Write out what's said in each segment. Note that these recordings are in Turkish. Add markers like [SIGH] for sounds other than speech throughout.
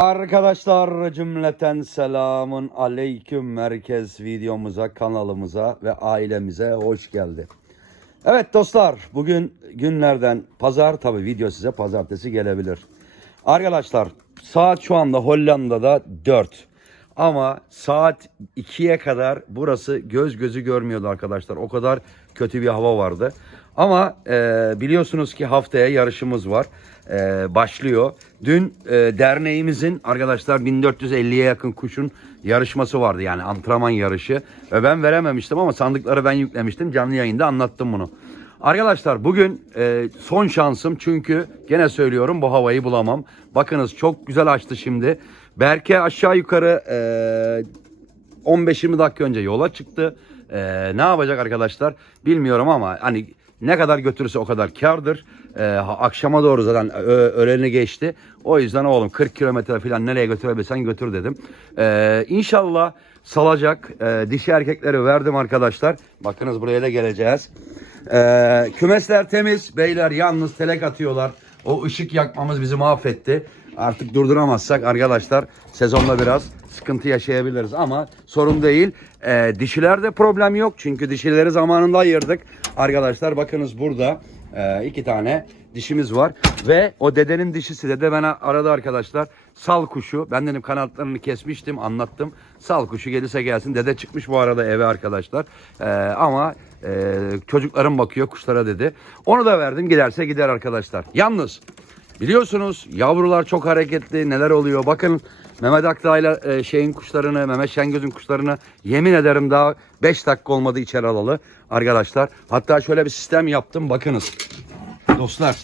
Arkadaşlar cümleten selamun aleyküm merkez videomuza, kanalımıza ve ailemize hoş geldi. Evet dostlar bugün günlerden pazar tabi video size pazartesi gelebilir. Arkadaşlar saat şu anda Hollanda'da 4. Ama saat 2'ye kadar burası göz gözü görmüyordu arkadaşlar. O kadar kötü bir hava vardı. Ama e, biliyorsunuz ki haftaya yarışımız var. E, başlıyor. Dün e, derneğimizin arkadaşlar 1450'ye yakın kuşun yarışması vardı. Yani antrenman yarışı. Ve ben verememiştim ama sandıkları ben yüklemiştim. Canlı yayında anlattım bunu. Arkadaşlar bugün e, son şansım çünkü gene söylüyorum bu havayı bulamam. Bakınız çok güzel açtı şimdi. Berke aşağı yukarı e, 15-20 dakika önce yola çıktı. E, ne yapacak arkadaşlar bilmiyorum ama hani ne kadar götürürse o kadar kardır. E, ha- akşama doğru zaten öğleni geçti. O yüzden oğlum 40 kilometre falan nereye götürebilirsen götür dedim. E, inşallah salacak. E, dişi erkekleri verdim arkadaşlar. Bakınız buraya da geleceğiz. Ee, kümesler temiz. Beyler yalnız telek atıyorlar. O ışık yakmamız bizi mahvetti. Artık durduramazsak arkadaşlar sezonda biraz sıkıntı yaşayabiliriz ama sorun değil. Ee, dişilerde problem yok çünkü dişileri zamanında ayırdık. Arkadaşlar bakınız burada e, iki tane dişimiz var ve o dedenin dişisi dede bana aradı arkadaşlar sal kuşu ben dedim kanatlarını kesmiştim anlattım. Sal kuşu gelirse gelsin. Dede çıkmış bu arada eve arkadaşlar. Ee, ama e, çocuklarım bakıyor kuşlara dedi. Onu da verdim giderse gider arkadaşlar. Yalnız biliyorsunuz yavrular çok hareketli neler oluyor? Bakın Mehmet Akdağ'la e, şeyin kuşlarını Mehmet Şengöz'ün kuşlarını yemin ederim daha 5 dakika olmadı içeri alalı arkadaşlar hatta şöyle bir sistem yaptım bakınız Dostlar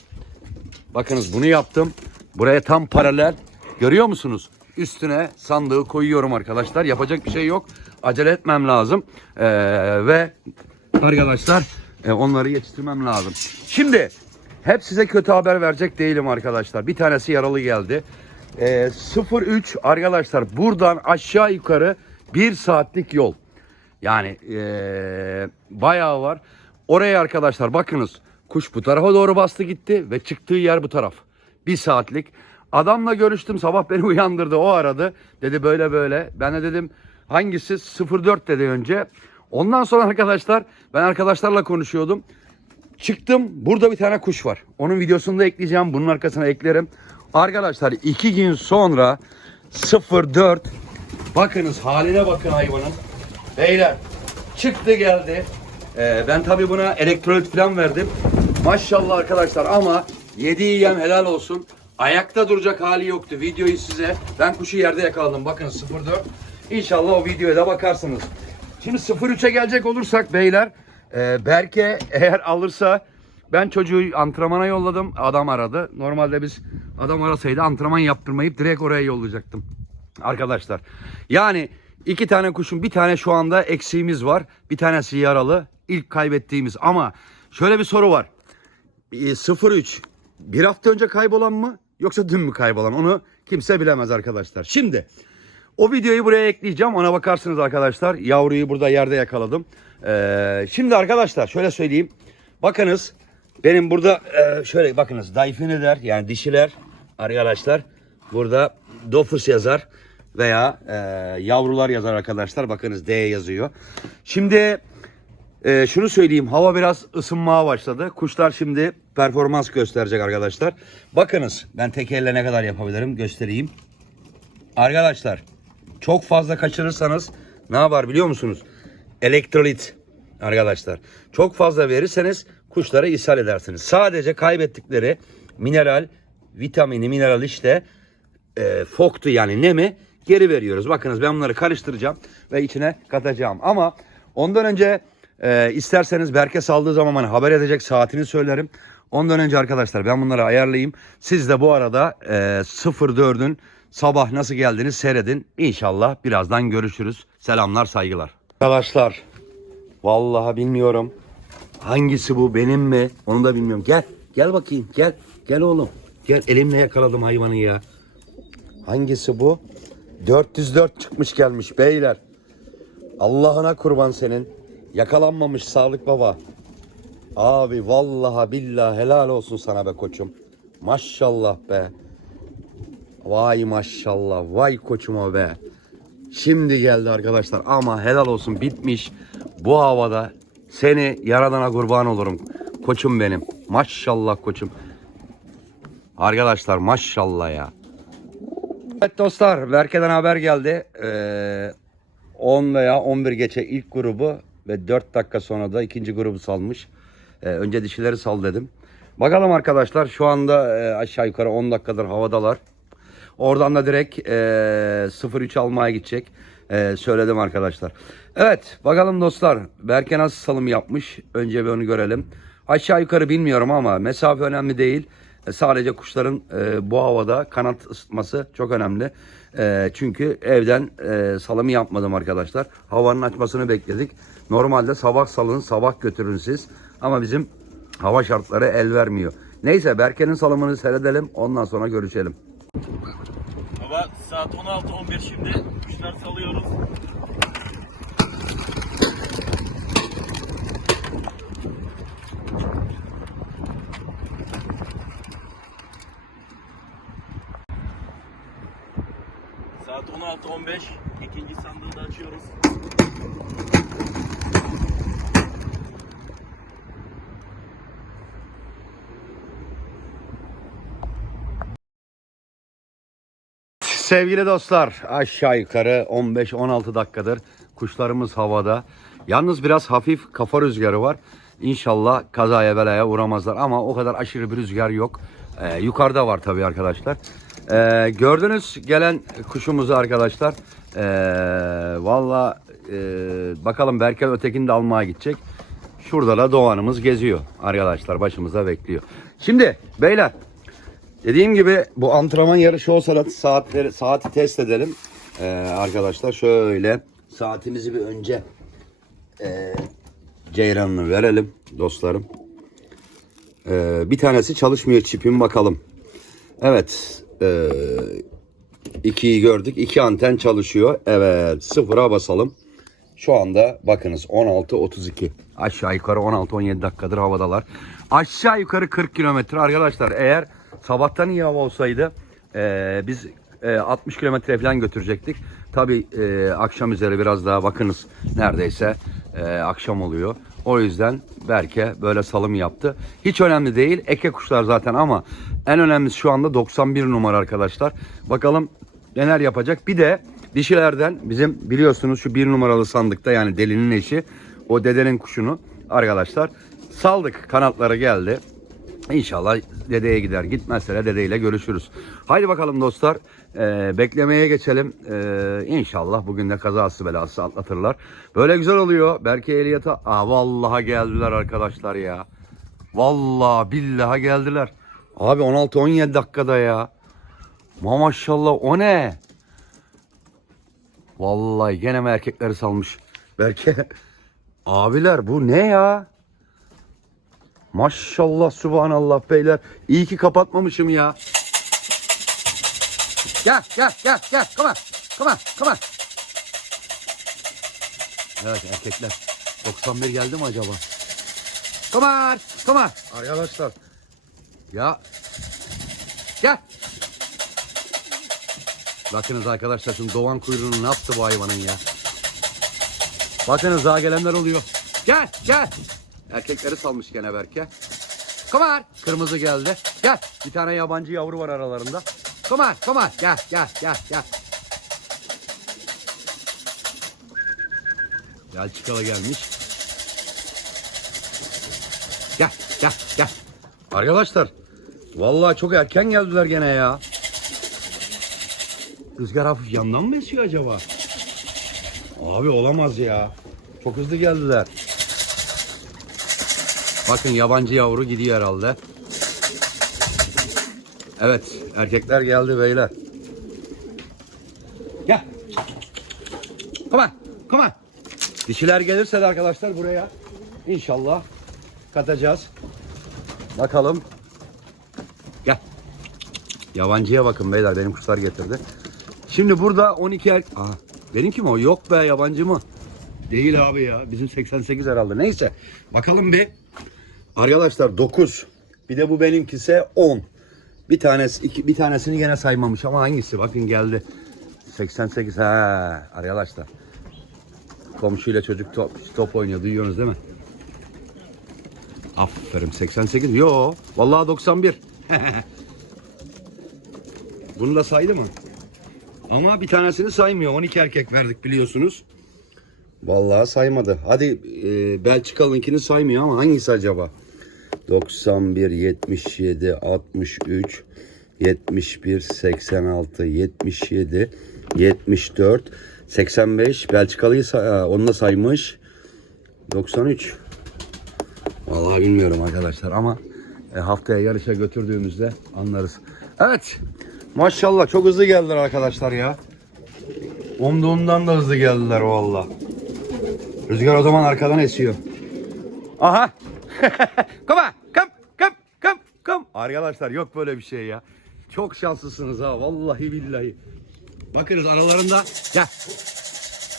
bakınız bunu yaptım. Buraya tam paralel görüyor musunuz? Üstüne sandığı koyuyorum arkadaşlar. Yapacak bir şey yok. Acele etmem lazım. Ee, ve arkadaşlar e, onları yetiştirmem lazım. Şimdi hep size kötü haber verecek değilim arkadaşlar. Bir tanesi yaralı geldi. Ee, 03 arkadaşlar buradan aşağı yukarı bir saatlik yol. Yani eee, bayağı var. Oraya arkadaşlar bakınız. Kuş bu tarafa doğru bastı gitti ve çıktığı yer bu taraf. Bir saatlik. Adamla görüştüm sabah beni [LAUGHS] uyandırdı o aradı. Dedi böyle böyle. Ben de dedim hangisi 04 dedi önce. Ondan sonra arkadaşlar ben arkadaşlarla konuşuyordum. Çıktım burada bir tane kuş var. Onun videosunu da ekleyeceğim. Bunun arkasına eklerim. Arkadaşlar iki gün sonra 04 bakınız haline bakın hayvanın. Beyler çıktı geldi. Ee, ben tabii buna elektrolit falan verdim. Maşallah arkadaşlar ama yediği yem helal olsun. Ayakta duracak hali yoktu. Videoyu size ben kuşu yerde yakaladım. Bakın 04. İnşallah o videoya da bakarsınız. Şimdi 03'e gelecek olursak beyler e, Berke eğer alırsa ben çocuğu antrenmana yolladım. Adam aradı. Normalde biz adam arasaydı antrenman yaptırmayıp direkt oraya yollayacaktım. Arkadaşlar yani iki tane kuşun bir tane şu anda eksiğimiz var. Bir tanesi yaralı. İlk kaybettiğimiz ama şöyle bir soru var. E, 03 bir hafta önce kaybolan mı yoksa dün mü kaybolan onu kimse bilemez arkadaşlar. Şimdi o videoyu buraya ekleyeceğim ona bakarsınız arkadaşlar. Yavruyu burada yerde yakaladım. Ee, şimdi arkadaşlar şöyle söyleyeyim. Bakınız benim burada e, şöyle bakınız der yani dişiler arkadaşlar burada Dofus yazar veya e, yavrular yazar arkadaşlar. Bakınız D yazıyor. Şimdi ee, şunu söyleyeyim hava biraz ısınmaya başladı. Kuşlar şimdi performans gösterecek arkadaşlar. Bakınız ben tek elle ne kadar yapabilirim göstereyim. Arkadaşlar çok fazla kaçırırsanız ne yapar biliyor musunuz? Elektrolit arkadaşlar. Çok fazla verirseniz kuşlara ishal edersiniz. Sadece kaybettikleri mineral, vitamini, mineral işte e, foktu yani nemi geri veriyoruz. Bakınız ben bunları karıştıracağım ve içine katacağım. Ama ondan önce e, isterseniz Berke saldığı zaman bana haber edecek saatini söylerim. Ondan önce arkadaşlar ben bunları ayarlayayım. Siz de bu arada e, 04'ün sabah nasıl geldiğini seyredin. İnşallah birazdan görüşürüz. Selamlar saygılar. Arkadaşlar vallahi bilmiyorum. Hangisi bu benim mi? Onu da bilmiyorum. Gel gel bakayım gel. Gel oğlum. Gel elimle yakaladım hayvanı ya. Hangisi bu? 404 çıkmış gelmiş beyler. Allah'ına kurban senin. Yakalanmamış Sağlık Baba. Abi vallahi billahi helal olsun sana be koçum. Maşallah be. Vay maşallah. Vay koçuma be. Şimdi geldi arkadaşlar ama helal olsun bitmiş. Bu havada seni yaradana kurban olurum. Koçum benim. Maşallah koçum. Arkadaşlar maşallah ya. Evet dostlar Berke'den haber geldi. Ee, 10 veya 11 geçe ilk grubu ve 4 dakika sonra da ikinci grubu salmış. Ee, önce dişileri sal dedim. Bakalım arkadaşlar şu anda e, aşağı yukarı 10 dakikadır havadalar. Oradan da direkt e, 03 almaya gidecek. E, söyledim arkadaşlar. Evet bakalım dostlar. Berke nasıl salım yapmış? Önce bir onu görelim. Aşağı yukarı bilmiyorum ama mesafe önemli değil. E, sadece kuşların e, bu havada kanat ısıtması çok önemli. E, çünkü evden e, salımı yapmadım arkadaşlar. Havanın açmasını bekledik. Normalde sabah salın, sabah götürün siz. Ama bizim hava şartları el vermiyor. Neyse Berke'nin salımını seyredelim. Ondan sonra görüşelim. Saat 16-11 şimdi kuşlar salıyoruz. Saat 16-15 ikinci sandığı da açıyoruz. Sevgili dostlar aşağı yukarı 15-16 dakikadır kuşlarımız havada. Yalnız biraz hafif kafa rüzgarı var. İnşallah kazaya belaya uğramazlar ama o kadar aşırı bir rüzgar yok. Ee, yukarıda var tabii arkadaşlar. Ee, gördünüz gelen kuşumuzu arkadaşlar. Ee, Valla e, bakalım Berke ötekini de almaya gidecek. Şurada da Doğan'ımız geziyor arkadaşlar başımıza bekliyor. Şimdi beyler Dediğim gibi bu antrenman yarışı olsa da saatleri, saati test edelim. Ee, arkadaşlar şöyle saatimizi bir önce e, ceyranını verelim dostlarım. Ee, bir tanesi çalışmıyor çipim bakalım. Evet. E, ikiyi gördük. İki anten çalışıyor. Evet sıfıra basalım. Şu anda bakınız 16.32. Aşağı yukarı 16-17 dakikadır havadalar. Aşağı yukarı 40 kilometre arkadaşlar. Eğer sabahtan iyi hava olsaydı eee, biz eee, 60 kilometre falan götürecektik. Tabi akşam üzeri biraz daha bakınız neredeyse eee, akşam oluyor. O yüzden Berke böyle salım yaptı. Hiç önemli değil. Eke kuşlar zaten ama en önemlisi şu anda 91 numara arkadaşlar. Bakalım neler yapacak. Bir de dişilerden bizim biliyorsunuz şu bir numaralı sandıkta yani delinin eşi o dedenin kuşunu arkadaşlar saldık kanatları geldi. İnşallah dedeye gider. Gitmezse de dedeyle görüşürüz. Haydi bakalım dostlar. Ee, beklemeye geçelim. Ee, inşallah bugün de kazası belası atlatırlar. Böyle güzel oluyor. Belki Eliyat'a... Aa vallahi geldiler arkadaşlar ya. Vallahi billahi geldiler. Abi 16-17 dakikada ya. Ma maşallah o ne? Vallahi gene mi erkekleri salmış? Belki [LAUGHS] abiler bu ne ya? Maşallah subhanallah beyler. İyi ki kapatmamışım ya. Gel gel gel gel. Come on. Come on. Come on. Evet erkekler. 91 geldi mi acaba? Come on. Come on. Arkadaşlar. Ya. Gel. Bakınız arkadaşlar şimdi doğan kuyruğunu ne yaptı bu hayvanın ya. Bakınız daha gelenler oluyor. Gel gel. Erkekleri salmış gene Berke. On. Kırmızı geldi. Gel. Bir tane yabancı yavru var aralarında. Come on. Gel, gel, gel, gel. Gel çıkalı gelmiş. Gel, gel, gel. Arkadaşlar, vallahi çok erken geldiler gene ya. Rüzgar hafif yandan mı esiyor acaba? Abi olamaz ya. Çok hızlı geldiler. Bakın yabancı yavru gidiyor herhalde. Evet erkekler geldi beyler. Gel. Come on. Come on. Dişiler gelirse de arkadaşlar buraya inşallah katacağız. Bakalım. Gel. Yabancıya bakın beyler benim kuşlar getirdi. Şimdi burada 12 er... Aha, benimki mi o? Yok be yabancı mı? Değil abi ya. Bizim 88 herhalde. Neyse. Bakalım bir. Arkadaşlar 9. Bir de bu benimkise 10. Bir tanesi iki, bir tanesini gene saymamış ama hangisi? Bakın geldi. 88 ha arkadaşlar. Komşuyla çocuk top, top oynuyor. Duyuyorsunuz değil mi? Aferin 88. Yo vallahi 91. [LAUGHS] Bunu da saydı mı? Ama bir tanesini saymıyor. 12 erkek verdik biliyorsunuz. Vallahi saymadı. Hadi e, Belçikalınkini saymıyor ama hangisi acaba? 91, 77, 63, 71, 86, 77, 74, 85. Belçikalı'yı say- ha, onu da saymış. 93. Vallahi bilmiyorum arkadaşlar ama e, haftaya yarışa götürdüğümüzde anlarız. Evet. Maşallah çok hızlı geldiler arkadaşlar ya. Umduğumdan da hızlı geldiler valla. Rüzgar o zaman arkadan esiyor. Aha. [LAUGHS] come on. Come. Come. Come. Come. Arkadaşlar yok böyle bir şey ya. Çok şanslısınız ha. Vallahi billahi. Bakınız aralarında. Gel.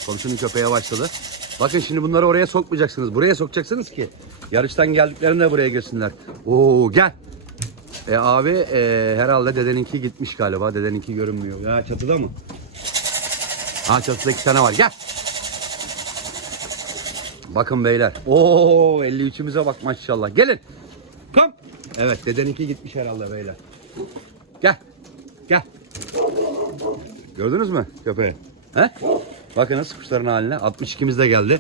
Komşunun köpeğe başladı. Bakın şimdi bunları oraya sokmayacaksınız. Buraya sokacaksınız ki. Yarıştan geldiklerinde buraya girsinler. Oo gel. E abi e, herhalde dedeninki gitmiş galiba. Dedeninki görünmüyor. Ya çatıda mı? Ha çatıda iki tane var. Gel. Bakın beyler. Oo 53'ümüze bak maşallah. Gelin. Kom. Evet dedeninki gitmiş herhalde beyler. Gel. Gel. Gördünüz mü köpeği? He? Bakınız kuşların haline. 62'miz de geldi.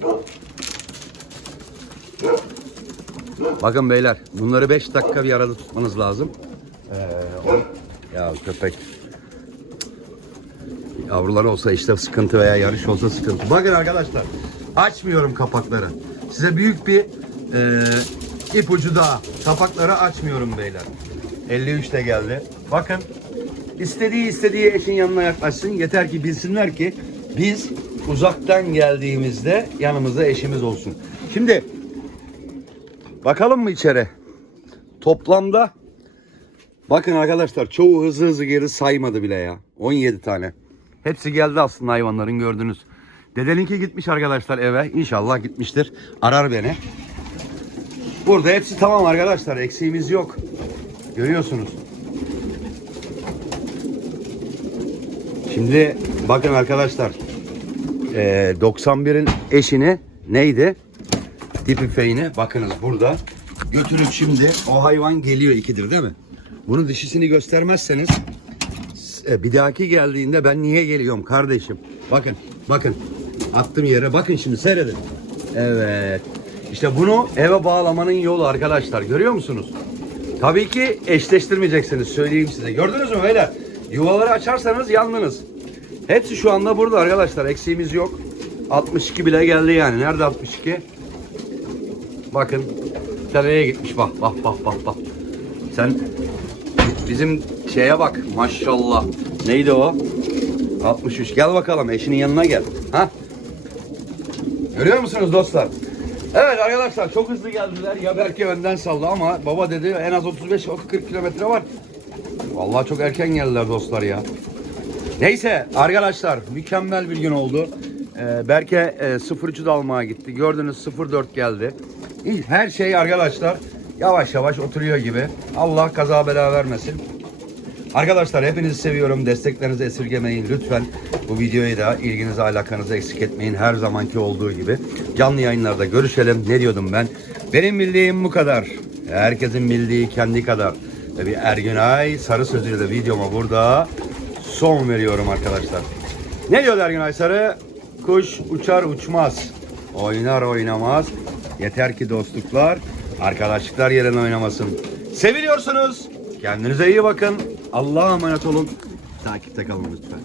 Bakın beyler bunları 5 dakika bir arada tutmanız lazım. Ee, o- ya köpek. Yavrular olsa işte sıkıntı veya yarış olsa sıkıntı. Bakın arkadaşlar açmıyorum kapakları. Size büyük bir e, ipucu daha. Kapakları açmıyorum beyler. 53 de geldi. Bakın istediği istediği eşin yanına yaklaşsın. Yeter ki bilsinler ki biz uzaktan geldiğimizde yanımızda eşimiz olsun. Şimdi bakalım mı içeri? Toplamda bakın arkadaşlar çoğu hızlı hızlı geri saymadı bile ya. 17 tane. Hepsi geldi aslında hayvanların gördünüz. Dedeninki gitmiş arkadaşlar eve. İnşallah gitmiştir. Arar beni. Burada hepsi tamam arkadaşlar. Eksiğimiz yok. Görüyorsunuz. Şimdi bakın arkadaşlar. Ee, 91'in eşini neydi? Dipifeyini bakınız burada. Götürüp şimdi o hayvan geliyor ikidir değil mi? Bunu dişisini göstermezseniz e, bir dahaki geldiğinde ben niye geliyorum kardeşim? Bakın, bakın. Attım yere. Bakın şimdi seyredin. Evet. İşte bunu eve bağlamanın yolu arkadaşlar. Görüyor musunuz? Tabii ki eşleştirmeyeceksiniz. Söyleyeyim size. Gördünüz mü beyler? Yuvaları açarsanız yandınız. Hepsi şu anda burada arkadaşlar. Eksiğimiz yok. 62 bile geldi yani. Nerede 62? Bakın. Nereye gitmiş bak bak bak bak bak. Sen bizim şeye bak maşallah. Neydi o? 63. Gel bakalım eşinin yanına gel. Ha? Görüyor musunuz dostlar? Evet arkadaşlar çok hızlı geldiler. Ya belki önden saldı ama baba dedi en az 35-40 kilometre var. Vallahi çok erken geldiler dostlar ya. Neyse arkadaşlar mükemmel bir gün oldu. Ee, Berke e, 03'ü de almaya gitti. Gördünüz 04 geldi. Her şey arkadaşlar yavaş yavaş oturuyor gibi. Allah kaza bela vermesin. Arkadaşlar hepinizi seviyorum. Desteklerinizi esirgemeyin lütfen. Bu videoyu da ilginizi alakanızı eksik etmeyin. Her zamanki olduğu gibi. Canlı yayınlarda görüşelim. Ne diyordum ben? Benim bildiğim bu kadar. Herkesin bildiği kendi kadar. Ve bir Ergünay sarı sözüyle de videoma burada son veriyorum arkadaşlar. Ne diyor Ergünay Sarı? Kuş uçar uçmaz. Oynar oynamaz. Yeter ki dostluklar, arkadaşlıklar yerine oynamasın. Seviliyorsunuz. Kendinize iyi bakın. Allah'a emanet olun. Takipte kalın lütfen.